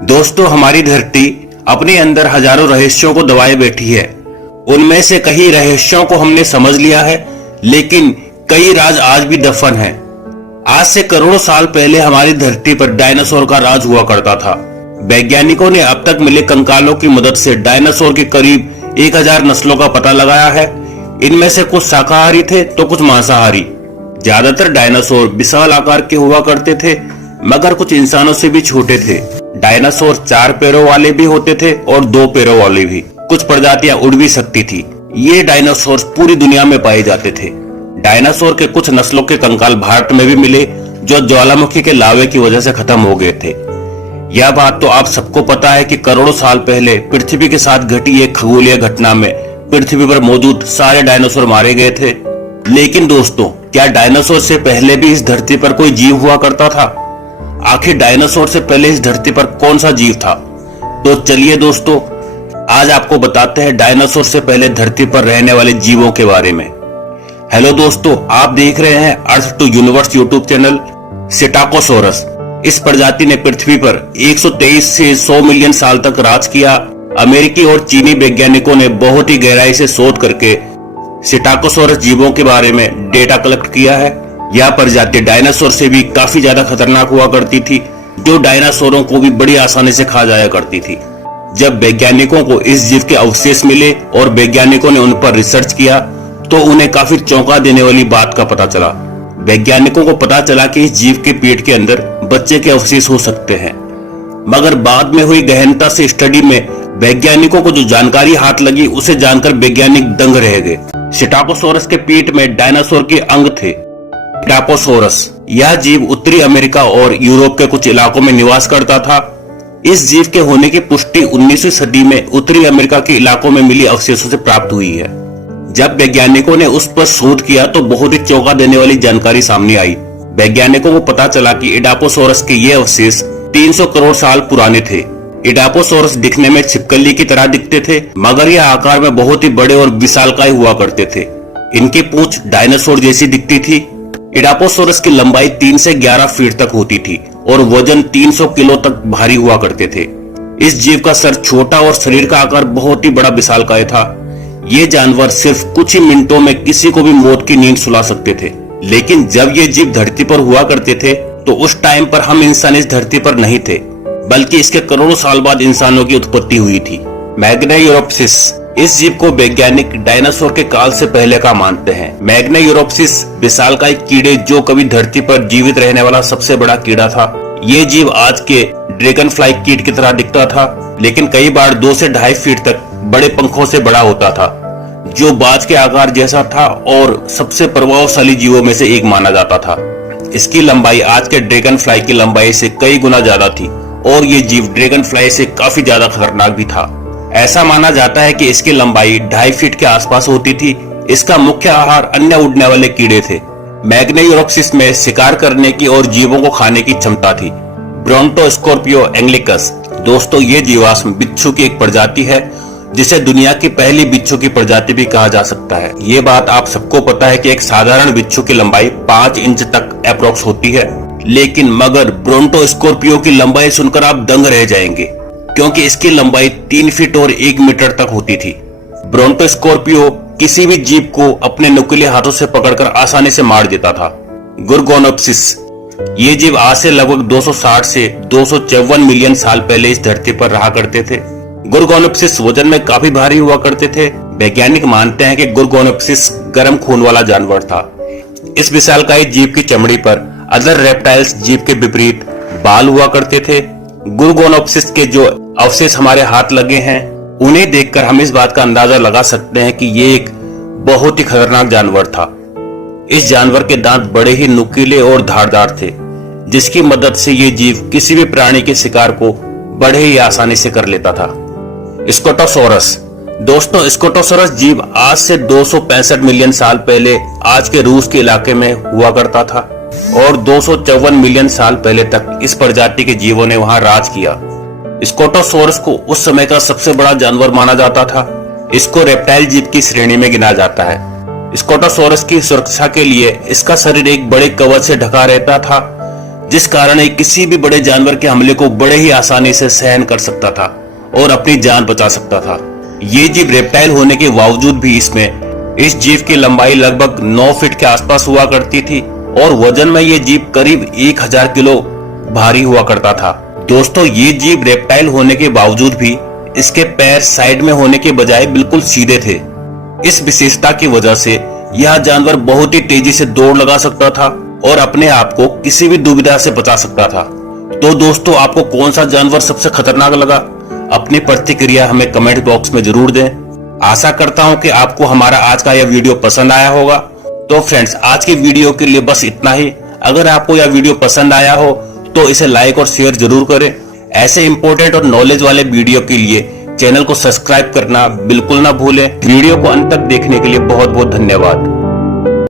दोस्तों, हमारी धरती अपने अंदर हजारों रहस्यों को दबाए बैठी है। उनमें से कई रहस्यों को हमने समझ लिया है, लेकिन कई राज आज भी दफन हैं। आज से करोड़ों साल पहले हमारी धरती पर डायनासोर का राज हुआ करता था। वैज्ञानिकों ने अब तक मिले कंकालों की मदद से डायनासोर के करीब 1000 नस्लों का पता लगाया है। इनमें से कुछ शाकाहारी थे तो कुछ मांसाहारी। ज्यादातर डायनासोर विशाल आकार के हुआ करते थे, मगर कुछ इंसानों से भी छोटे थे। डायनासोर 4 पैरों वाले भी होते थे और 2 पैरों वाले भी। कुछ प्रजातियां उड़ भी सकती थी। ये डायनासोर पूरी दुनिया में पाए जाते थे। डायनासोर के कुछ नस्लों के कंकाल भारत में भी मिले, जो ज्वालामुखी के लावे की वजह से खत्म हो गए थे। यह बात तो आप सबको पता है कि करोड़ों साल पहले पृथ्वी के साथ घटी एक खगोलीय घटना में पृथ्वी पर मौजूद सारे डायनासोर मारे गए थे। लेकिन दोस्तों, क्या डायनासोर से पहले भी इस धरती पर कोई जीव हुआ करता था? आखिर डायनासोर से पहले इस धरती पर कौन सा जीव था? तो चलिए दोस्तों, आज आपको बताते हैं डायनासोर से पहले धरती पर रहने वाले जीवों के बारे में। हेलो दोस्तों, आप देख रहे हैं Earth to Universe YouTube channel. सेटाकोसोरस इस प्रजाति ने पृथ्वी पर 123 से 100 मिलियन साल तक राज किया। अमेरिकी और चीनी वैज्ञानिकों ने बहुत ही गहराई से शोध करके सेटाकोसोरस जीवों के बारे में डेटा कलेक्ट किया है। यह प्रजाति डायनासोर से भी काफी ज्यादा खतरनाक हुआ करती थी, जो डायनासोरों को भी बड़ी आसानी से खा जाया करती थी। जब वैज्ञानिकों को इस जीव के अवशेष मिले और वैज्ञानिकों ने उन पर रिसर्च किया, तो उन्हें काफी चौंका देने वाली बात का पता चला। वैज्ञानिकों को पता चला कि इस जीव के पेट के अंदर बच्चे के अवशेष हो सकते हैं। मगर बाद में हुई गहनता से स्टडी में वैज्ञानिकों को जो जानकारी हाथ लगी, उसे जानकर वैज्ञानिक दंग रह गए। सेटाकोसोरस के पेट में डायनासोर के अंग थे। ट्रापोसोरस यह जीव उत्तरी अमेरिका और यूरोप के कुछ इलाकों में निवास करता था। इस जीव के होने की पुष्टि 19वीं सदी में उत्तरी अमेरिका के इलाकों में मिली अवशेषों से प्राप्त हुई है। जब वैज्ञानिकों ने उस पर शोध किया तो बहुत ही चौंका देने वाली जानकारी सामने आई। वैज्ञानिकों को पता चला कि इडापोसोरस के ये अवशेष 300 करोड़ साल पुराने थे। इडापोसोरस दिखने में छिपकली की तरह दिखते थे, मगर यह आकार में बहुत ही बड़े और विशालकाय हुआ करते थे। इनकी पूंछ डायनासोर जैसी दिखती थी। इडापोसोरस की लंबाई 3 से 11 फीट तक होती थी और वजन 300 किलो तक भारी हुआ करते थे। इस जीव का सर छोटा और शरीर का आकार बहुत ही बड़ा विशालकाय था। ये जानवर सिर्फ कुछ ही मिनटों में किसी को भी मौत की नींद सुला सकते थे। लेकिन जब ये जीव धरती पर हुआ करते थे, तो उस टाइम पर हम इंसान इस धरती पर नहीं थे, बल्कि इसके करोड़ों साल बाद इंसानों की उत्पत्ति हुई थी। मैग्नायूरोप्सिस इस जीव को वैज्ञानिक डायनासोर के काल से पहले का मानते हैं। मैग्नायूरोप्सिस विशालकाय कीड़े जो कभी धरती पर जीवित रहने वाला सबसे बड़ा कीड़ा था। ये जीव आज के ड्रैगन फ्लाई कीट की तरह दिखता था, लेकिन कई बार 2 से 2.5 फीट तक बड़े पंखों से बड़ा होता था, जो बाज के आकार जैसा था और सबसे प्रभावशाली जीवों में से एक माना जाता था। इसकी लंबाई आज के ड्रैगन फ्लाई की लंबाई से कई गुना ज्यादा थी और ये जीव ड्रैगन फ्लाई से काफी ज्यादा खतरनाक भी था। ऐसा माना जाता है कि इसकी लंबाई 2.5 फीट के आसपास होती थी। इसका मुख्य आहार अन्य उड़ने वाले कीड़े थे। मैग्नायूरोप्सिस में शिकार करने की और जीवों को खाने की क्षमता थी। ब्रोंटोस्कॉर्पियो एंग्लिकस दोस्तों, ये जीवाश्म बिच्छू की एक प्रजाति है, जिसे दुनिया की पहली बिच्छू की प्रजाति भी कहा जा सकता है। ये बात आप सबको पता है कि एक साधारण बिच्छू की लंबाई 5 इंच तक अप्रोक्स होती है, लेकिन मगर ब्रोंटोस्कॉर्पियो की लंबाई सुनकर आप दंग रह जाएंगे, क्योंकि इसकी लंबाई 3 फीट और 1 मीटर तक होती थी। ब्रोंटोस्कॉर्पियो किसी भी जीव को अपने नुकीले हाथों से पकड़कर आसानी से मार देता था। गुरगोनोप्सिस ये जीव आज से लगभग 260 से 254 मिलियन साल पहले इस धरती पर रहा करते थे। गुरगोनोप्सिस वजन में काफी भारी हुआ करते थे। वैज्ञानिक मानते हैं कि गुरगोनोप्सिस गर्म खून वाला जानवर था। इस विशालकाय जीव की चमड़ी पर अदर रेप्टाइल्स जीव के विपरीत बाल हुआ करते थे। गुरगोनोप्सिस के जो अवशेष हमारे हाथ लगे हैं, उन्हें देखकर हम इस बात का अंदाजा लगा सकते हैं कि ये एक बहुत ही खतरनाक जानवर था। इस जानवर के दांत बड़े ही नुकीले और धारदार थे, जिसकी मदद से ये जीव किसी भी प्राणी के शिकार को बड़े ही आसानी से कर लेता था। स्कोटोसोरस दोस्तों, स्कोटोसोरस जीव आज से 265 मिलियन साल पहले आज के रूस के इलाके में हुआ करता था और 254 मिलियन साल पहले तक इस प्रजाति के जीवों ने वहां राज किया। स्कोटोसोरस को उस समय का सबसे बड़ा जानवर माना जाता था। इसको रेप्टाइल जीव की श्रेणी में गिना जाता है। स्कोटोसोरस की सुरक्षा के लिए इसका शरीर एक बड़े कवच से ढका रहता था, जिस कारण ये किसी भी बड़े जानवर के हमले को बड़े ही आसानी से सहन कर सकता था और अपनी जान बचा सकता था। ये जीव रेप्टाइल होने के बावजूद भी इस जीव की लंबाई लगभग 9 फीट के आसपास हुआ करती थी और वजन में ये जीव करीब 1000 किलो भारी हुआ करता था। दोस्तों, ये जीव रेप्टाइल होने के बावजूद भी इसके पैर साइड में होने के बजाय बिल्कुल सीधे थे। इस विशेषता की वजह से यह जानवर बहुत ही तेजी से दौड़ लगा सकता था और अपने आप को किसी भी दुविधा से बचा सकता था। तो दोस्तों, आपको कौन सा जानवर सबसे खतरनाक लगा? अपनी प्रतिक्रिया हमें कमेंट बॉक्स में जरूर दें। आशा करता हूं कि आपको हमारा आज का यह वीडियो पसंद आया होगा। तो फ्रेंड्स, आज की वीडियो के लिए बस इतना ही। अगर आपको यह वीडियो पसंद आया हो तो इसे लाइक और शेयर जरूर करें। ऐसे इंपॉर्टेंट और नॉलेज वाले वीडियो के लिए चैनल को सब्सक्राइब करना बिल्कुल ना भूलें। वीडियो को अंत तक देखने के लिए बहुत बहुत धन्यवाद।